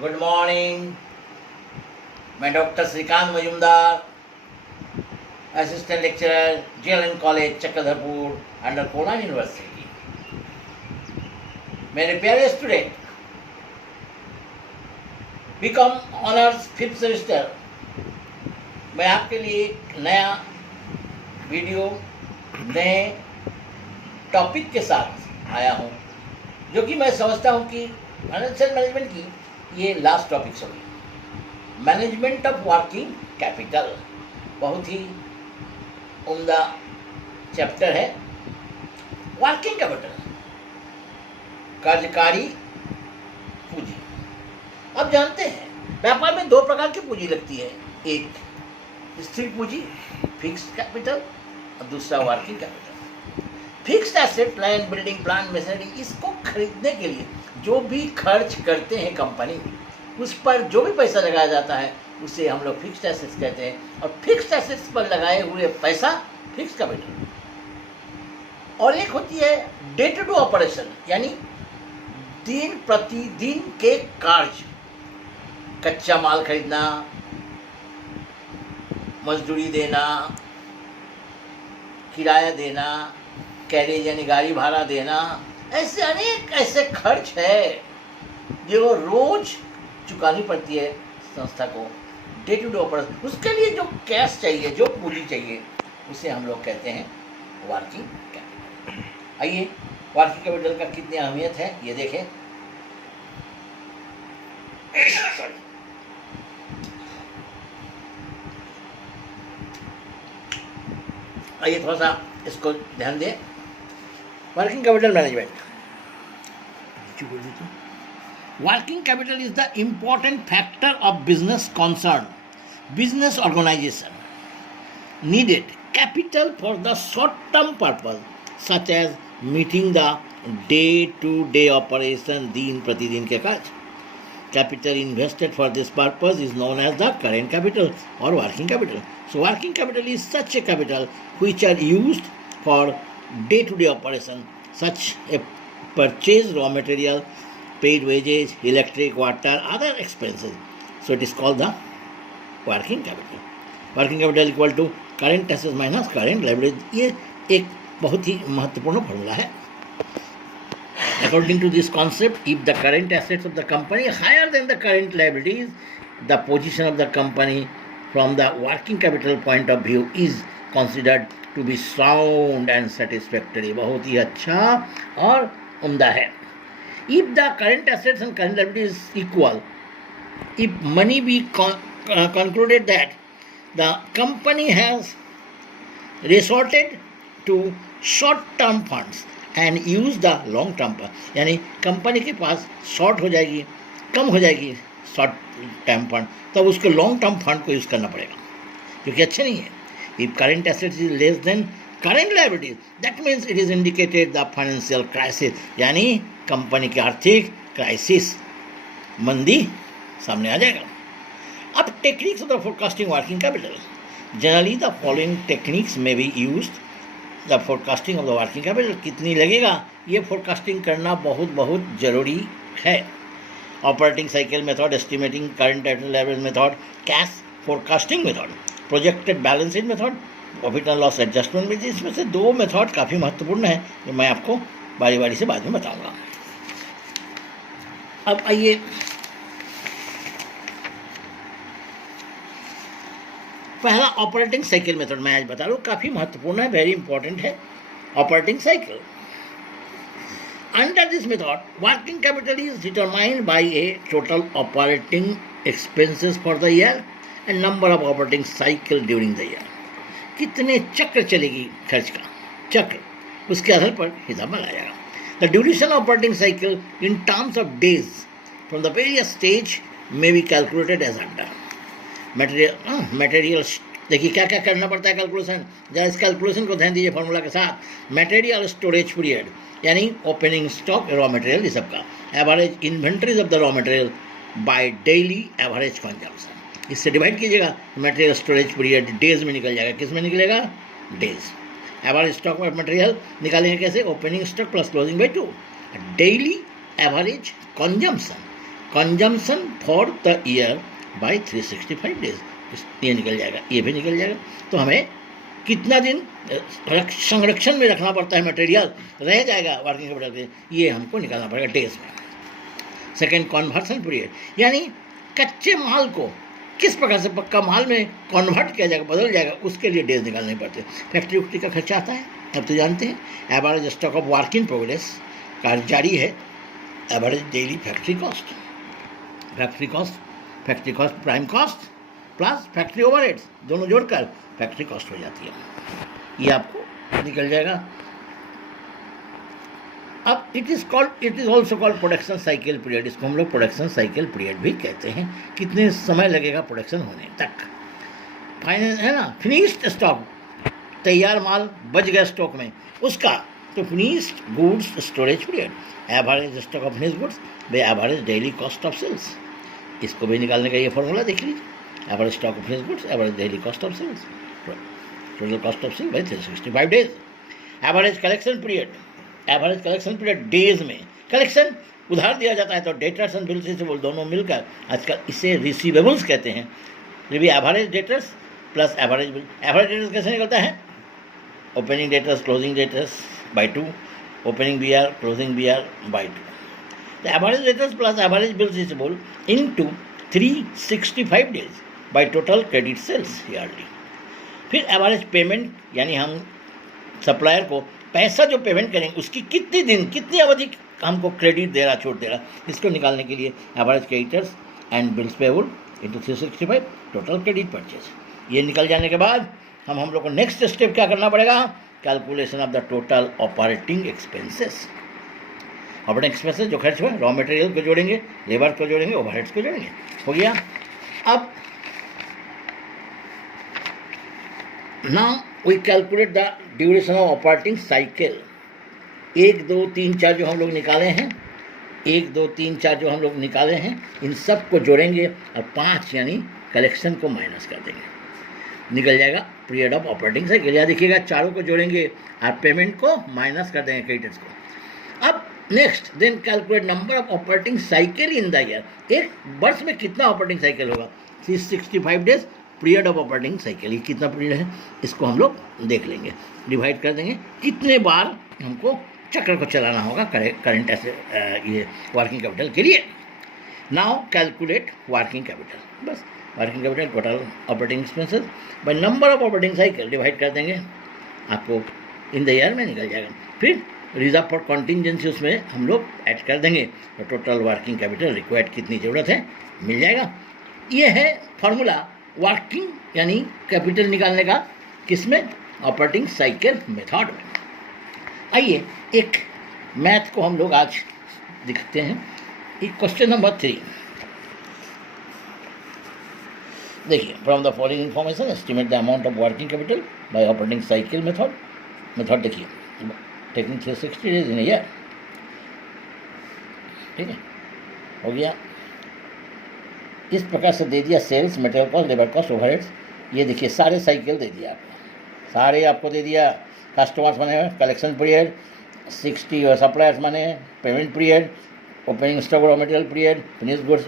Good morning. मैं doctor Shrikant Majumdar, assistant lecturer JLN college Chakradharpur under Kolhan university. मेरे प्यारे student, BCom honours 5th semester, मैं आपके लिए एक नया वीडियो नए टॉपिक के साथ आया हूँ, जो कि मैं समझता हूँ कि फाइनेंशियल मैनेजमेंट की ये लास्ट टॉपिक होगी। मैनेजमेंट ऑफ वर्किंग कैपिटल बहुत ही उम्दा चैप्टर है। वर्किंग कैपिटल, कार्यकारी पूंजी। अब जानते हैं व्यापार में दो प्रकार की पूंजी लगती है, एक स्थिर पूंजी फिक्स्ड कैपिटल और दूसरा working capital. Fixed asset, land, building, plant, machinery, इसको खरीदने के लिए जो भी खर्च करते हैं कंपनी, उस पर जो भी पैसा लगाया जाता है उसे हम लोग फिक्स्ड एसेट्स कहते हैं। और फिक्स्ड एसेट्स पर लगाए हुए पैसा फिक्स्ड कैपिटल। और एक होती है डे टू डे ऑपरेशन, यानी दिन प्रतिदिन के कार्य, कच्चा माल खरीदना, मजदूरी देना, किराया देना, कैरेज यानी गाड़ी भाड़ा देना, ऐसे अनेक ऐसे खर्च है जो रोज चुकानी पड़ती है संस्था को। डे टू डे ऑपरेशन, उसके लिए जो कैश चाहिए, जो पूंजी चाहिए, उसे हम लोग कहते हैं वर्किंग कैपिटल। आइए, वर्किंग कैपिटल का कितनी अहमियत है ये देखें। आइए थोड़ा सा इसको ध्यान दें। Working capital management. Working capital is the important factor of business concern. Business organization needed capital for the short-term purpose, such as meeting the day-to-day operation, दिन प्रतिदिन के कार्य. Capital invested for this purpose is known as the current capital or working capital. So, working capital is such a capital which are used for day-to-day operation, such a purchase raw material, paid wages, electric, water, other expenses. So it is called the working capital. Working capital equal to current assets minus current liabilities. ये एक बहुत ही महत्वपूर्ण formula है। According to this concept, if the current assets of the company are higher than the current liabilities, the position of the company from the working capital point of view is considered to be sound and satisfactory. बहुत ही अच्छा और उम्दा है। If the current assets and current liabilities is equal, if money be concluded that the company has resorted to short-term funds and use the long-term funds, यानी company के पास short हो जाएगी, कम हो जाएगी शॉर्ट टर्म फंड, तब उसको long term fund को use करना पड़ेगा, क्योंकि अच्छे नहीं है। If current assets is less than current liabilities, that means it is indicated the financial crisis, यानी कंपनी की आर्थिक क्राइसिस, मंदी सामने आ जाएगा। अब techniques of the forecasting working capital. Generally the following techniques may be used the forecasting of the working capital. कितनी लगेगा ये फोरकास्टिंग करना बहुत जरूरी है। Operating cycle method, estimating current capital level method, cash forecasting method, projected balance sheet method, profit and loss adjustment method. इसमें से दो मेथड काफ़ी महत्वपूर्ण है, जो मैं आपको बारी बारी से बाद में बताऊंगा। अब आइए पहला ऑपरेटिंग साइकिल मेथड मैं आज बता रहा हूँ, काफ़ी महत्वपूर्ण है, वेरी इंपॉर्टेंट है। Operating cycle, under this method working capital is determined by A total operating expenses for the year and number of operating cycle during the year. कितने चक्र चलेगी खर्च का चक्र, उसके आधार पर हिसाब लगाया जाएगा। The duration operating cycle in terms of days from the various stage may be calculated as under. Material, देखिए क्या क्या करना पड़ता है कैलकुलेशन, जरा इस कैलकुलेशन को ध्यान दीजिए फॉर्मूला के साथ। मटेरियल स्टोरेज पीरियड, यानी ओपनिंग स्टॉक रॉ मटेरियल, ये सबका। Average inventories of the raw material by daily average consumption, इससे डिवाइड कीजिएगा। मटेरियल स्टोरेज पीरियड डेज में निकल जाएगा, किस में निकलेगा, days. Average stock of material निकालेंगे कैसे, opening stock plus closing by 2। Daily average consumption, consumption for the year by 365 days, ये निकल जाएगा, ये भी निकल जाएगा। तो हमें कितना दिन संरक्षण में रखना पड़ता है, मटेरियल रह जाएगा वर्किंग कैपिटल के, ये हमको निकालना पड़ेगा डेज में। सेकेंड, कन्वर्सन पीरियड, यानी कच्चे माल को किस प्रकार से पक्का माल में कन्वर्ट किया जाएगा, बदल जाएगा, उसके लिए डेज निकालने पड़ते हैं। फैक्ट्री उक्ट्री का खर्चा आता है, अब तो जानते हैं। Average stock of work in progress कार्य जारी है, average daily factory cost, factory cost prime cost plus factory overheads दोनों जोड़कर फैक्ट्री कॉस्ट हो जाती है, ये आपको निकल जाएगा। अब it is also called production cycle period, इसको हम लोग प्रोडक्शन साइकिल पीरियड भी कहते हैं। कितने समय लगेगा प्रोडक्शन होने तक, फाइनल है ना। फिनिश्ड स्टॉक, तैयार माल बच गया स्टॉक में, उसका तो finished goods storage period, average stock of finished goods by average daily cost of sales, इसको भी निकालने का ये फॉर्मूला देख लीजिए। Average stock of finished goods average daily cost of sales, total cost of sales by 365 days. Average collection period days में, collection उधार दिया जाता है तो डेटर्स एंड बिल्स रिसीवेबल दोनों मिलकर आजकल इसे रिसीवेबल्स कहते हैं। ये भी average debtors plus average bill. Average debtors कैसे निकलता है, opening debtors closing debtors by 2, opening BR closing BR by 2। The average debtors plus average bills receivable into 365 days by total credit sales yearly। फिर average payment, यानी हम supplier को पैसा जो payment करेंगे उसकी कितनी दिन कितनी अवधि हमको क्रेडिट दे रहा, छूट दे रहा, इसको निकालने के लिए average creditors and bills payable into 365 total credit purchase. ये निकल जाने के बाद हम लोग को नेक्स्ट स्टेप क्या करना पड़ेगा, calculation of the total operating expenses. Operating expenses जो खर्च हुआ, रॉ मटेरियल को जोड़ेंगे, लेबर को जोड़ेंगे, ओवरहेड्स को जोड़ेंगे, हो गया। अब now we calculate the duration of operating cycle. 1 2 3 4 जो हम लोग निकाले हैं, 1 2 3 4 जो हम लोग निकाले हैं, इन सब को जोड़ेंगे और 5 यानी कलेक्शन को माइनस कर देंगे, निकल जाएगा पीरियड ऑफ ऑपरेटिंग साइकिल। या देखिएगा चारों को जोड़ेंगे और पेमेंट को माइनस कर देंगे, क्रेडिटर्स को। अब next then calculate number of operating cycle in the year, एक वर्ष में कितना ऑपरेटिंग साइकिल होगा, 365 days period of operating cycle, ये कितना पीरियड है इसको हम लोग देख लेंगे, डिवाइड कर देंगे कितने बार हमको चक्र को चलाना होगा करेंट एसेट ये वर्किंग कैपिटल के लिए। नाउ कैलकुलेट वर्किंग कैपिटल, बस working capital total operating expenses by number of operating cycle divide कर देंगे, आपको इन द ईयर में निकल जाएगा। फिर रिजर्व फॉर कॉन्टिजेंसी उसमें हम लोग ऐड कर देंगे तो टोटल वर्किंग कैपिटल रिक्वायर्ड कितनी ज़रूरत है मिल जाएगा। ये है फॉर्मूला वर्किंग यानी कैपिटल निकालने का, किसमें, ऑपरेटिंग साइकिल मेथड में। आइए एक मैथ को हम लोग आज दिखते हैं। एक क्वेश्चन नंबर 3 देखिए, from the following information estimate the amount of working capital by operating cycle method देखिए, टेकिंग 360 डेज इन ईयर, ठीक है, हो गया। इस प्रकार से दे दिया sales, material cost, labour cost, overheads, ये देखिए सारे साइकिल दे दिया आपको, सारे आपको दे दिया। कस्टमर्स माने कलेक्शन पीरियड, 60 और सप्लायर्स माने payment period, opening stock raw material period, finish goods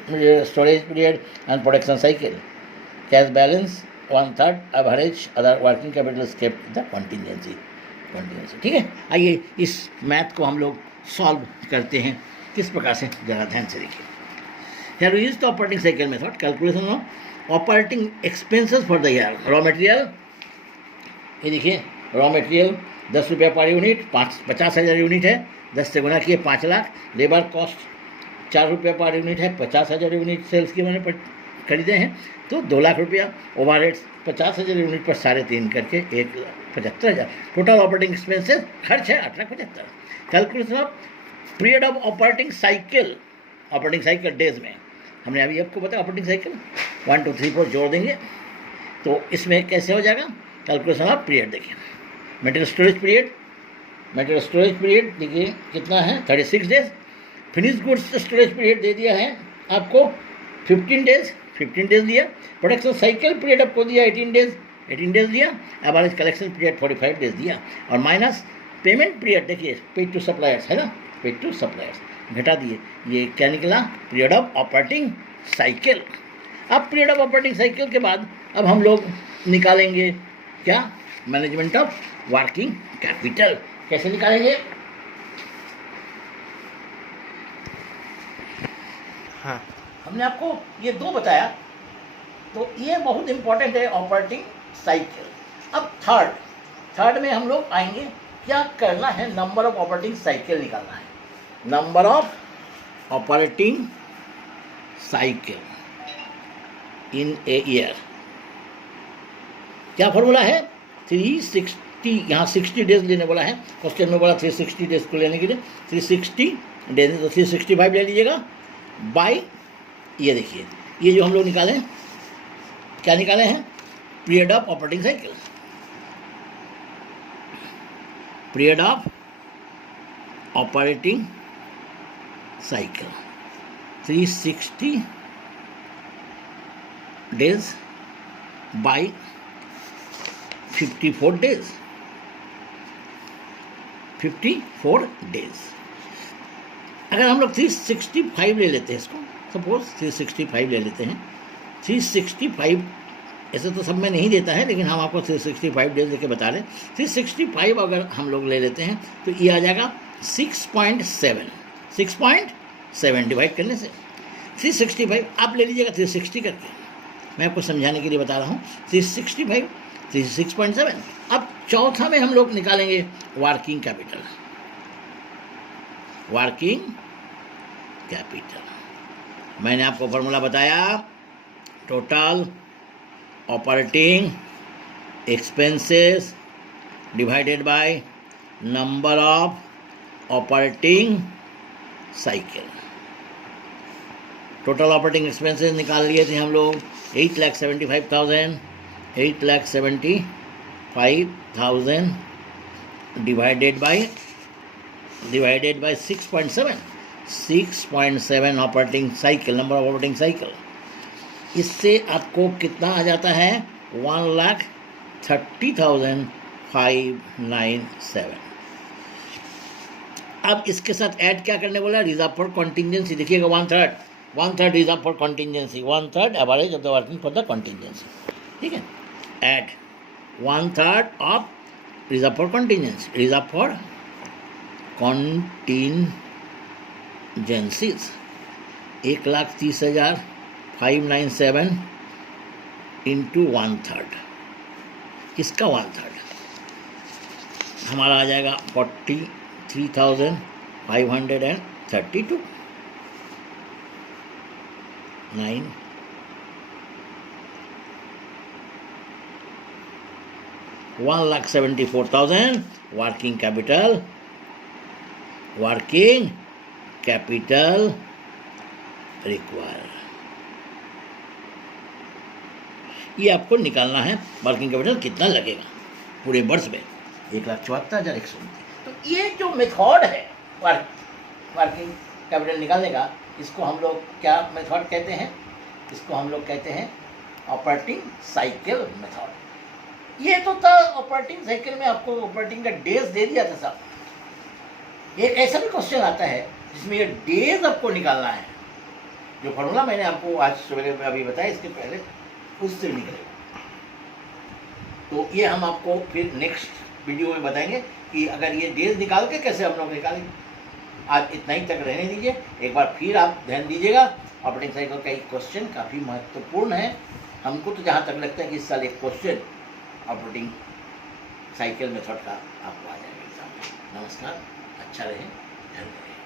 storage period and production cycle, cash balance 1/3, average other working capital scape the contingency, ठीक है। आइए इस मैथ को हम लोग सॉल्व करते हैं, किस प्रकार से ज़रा ध्यान से देखिए। Here we use the operating cycle method, calculation of operating expenses for the year. Raw material, ये देखिए रॉ मटेरियल 10 रुपया पर यूनिट, 50,000 यूनिट है, 10 से गुना किए 5 लाख। लेबर कॉस्ट 4 रुपया पर यूनिट है, 50,000 यूनिट सेल्स की मैंने खरीदे हैं तो 2 लाख रुपया। ओवरहेड्स 50,000 यूनिट पर 3.5 करके 1,75,000। टोटल ऑपरेटिंग एक्सपेंसेस खर्च है 8,75,000। Calculation of period of operating cycle days में हमने अभी आपको बताया ऑपरेटिंग साइकिल 1 2 3 4 जोड़ देंगे तो इसमें कैसे हो जाएगा कैलकुलेशन ऑफ पीरियड। देखिए मटेरियल स्टोरेज पीरियड देखिए कितना है 36 days. Finish goods storage period दे दिया है आपको 15 डेज दिया। प्रोडक्शन साइकिल पीरियड आपको दिया 18 डेज दिया। एवरेज कलेक्शन पीरियड 45 डेज दिया और माइनस पेमेंट पीरियड देखिए पेड टू सप्लायर्स है ना, पेड टू सप्लायर्स घटा दिए, ये क्या निकला, पीरियड ऑफ ऑपरेटिंग साइकिल। अब पीरियड ऑफ ऑपरेटिंग साइकिल के बाद अब हम लोग निकालेंगे क्या, मैनेजमेंट ऑफ वर्किंग कैपिटल। कैसे निकालेंगे, हाँ हमने आपको ये दो बताया, तो ये बहुत इंपॉर्टेंट है ऑपरेटिंग साइकिल। अब थर्ड में हम लोग आएंगे, क्या करना है, नंबर ऑफ ऑपरेटिंग साइकिल निकालना है, number of operating cycle in a year. क्या फॉर्मूला है, 360, यहाँ 60 डेज लेने बोला है, क्वेश्चन में बोला 360 डेज को लेने के लिए 360 डेज, तो 365 ले लीजिएगा बाई, ये देखिए ये जो हम लोग निकालें, क्या निकाले हैं, period of operating cycle, period of operating cycle 360 days by 54 days, 54 days. अगर हम लोग 365 ले लेते हैं इसको, सपोज 365 ले लेते हैं, 365 ऐसे तो सब में नहीं देता है, लेकिन हम आपको 365 डेज लेके बता रहे हैं। 365 अगर हम लोग ले लेते हैं तो ये आ जाएगा 6.7 डिवाइड करने से 365 आप ले लीजिएगा 360 करके, मैं आपको समझाने के लिए बता रहा हूँ। 365 6.7। अब चौथा में हम लोग निकालेंगे वर्किंग कैपिटल, वर्किंग कैपिटल मैंने आपको फॉर्मूला बताया, total operating expenses divided by number of operating cycle. Total operating expenses निकाल लिए थे हम लोग 8,75,000 divided by 6.7 operating cycle, number of operating cycle. इससे आपको कितना आ जाता है, 1,30,597। अब इसके साथ ऐड क्या करने बोला, रिजर्व फॉर कॉन्टिजेंसी। देखिएगा 1/3 reserve for contingency, 1/3 average of the working for the contingency, ठीक है। Add 1/3 of reserve for contingency, reserve for contingencies 1,30,597 into 1/3, इसका 1/3 हमारा आ जाएगा 43,532 9 1,74,000 वर्किंग कैपिटल रिक्वायर। ये आपको निकालना है वर्किंग कैपिटल कितना लगेगा पूरे वर्ष में, 1,74,129। तो ये जो मेथड है वर्किंग कैपिटल निकालने का, इसको हम लोग क्या मेथड कहते हैं, इसको हम लोग कहते हैं ऑपरेटिंग साइकिल मेथड। ये तो था ऑपरेटिंग साइकिल में आपको ऑपरेटिंग का डेज दे दिया था साहब। एक ऐसा भी क्वेश्चन आता है जिसमें ये डेज आपको निकालना है, जो फॉर्मूला मैंने आपको आज सवेरे में अभी बताया, इसके पहले उससे निकलेगा। तो ये हम आपको फिर नेक्स्ट वीडियो में बताएंगे कि अगर ये डेज निकाल के कैसे हम लोग निकालेंगे। आज इतना ही तक रहने दीजिए, एक बार फिर आप ध्यान दीजिएगा, ऑपरेटिंग साइकिल का एक क्वेश्चन काफ़ी महत्वपूर्ण है। हमको तो जहाँ तक लगता है कि इस साल एक क्वेश्चन ऑपरेटिंग साइकिल मेथड का आपको आ जाएगा एग्जाम में। नमस्कार, अच्छा रहे, धन्यवाद।